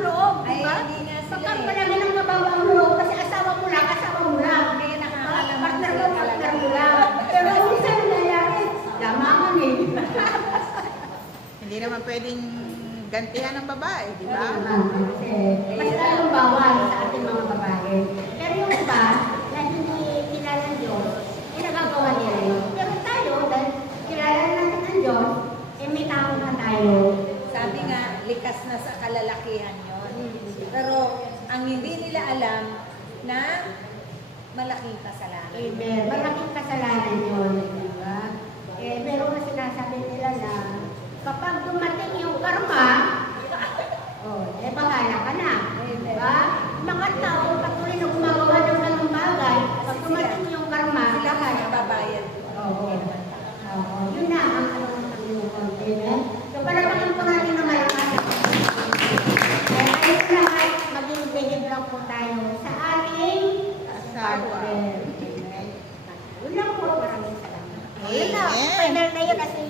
loob, di Ay, ba? hindi nga sila Pagka eh. palagi ng mababang loob, kasi asawa mo lang. Kaya nakakalaman Partner sila mo, talaga. partner mo lang. Pero kung isa nangyayari, lamangan eh. Hindi naman pwedeng gantihan ng babae, di ba? Kasi mas lalong bawal sa ating mga babae. Pero yung iba, na hindi kilala ng Diyos, eh nagagawa nila yun. Pero tayo, dahil kilala natin ang Diyos, eh may tao na tayo. Sabi nga, likas na sa kalalakihan yon. Pero ang hindi nila alam na malaking kasalanan. Amen. Malaking kasalanan yun. Diba? Eh, meron na sinasabi nila na kapag dumating yung karma, eh bahala ka na. Diba? Mga tao patuloy na gumagawa ng ganung bagay, pag dumating yung karma, Sila nga bahala ka. nababayad. Oo. Oo. Yun na ang ano ng Panginoon. Amen. So, palapagin po natin na malakas. Kaya ayos lahat, maging behave lang po tayo sa ating Asawa. partner. Amen. Yun lang po. Maraming salamat. Yun na. Amen. Final na yun kasi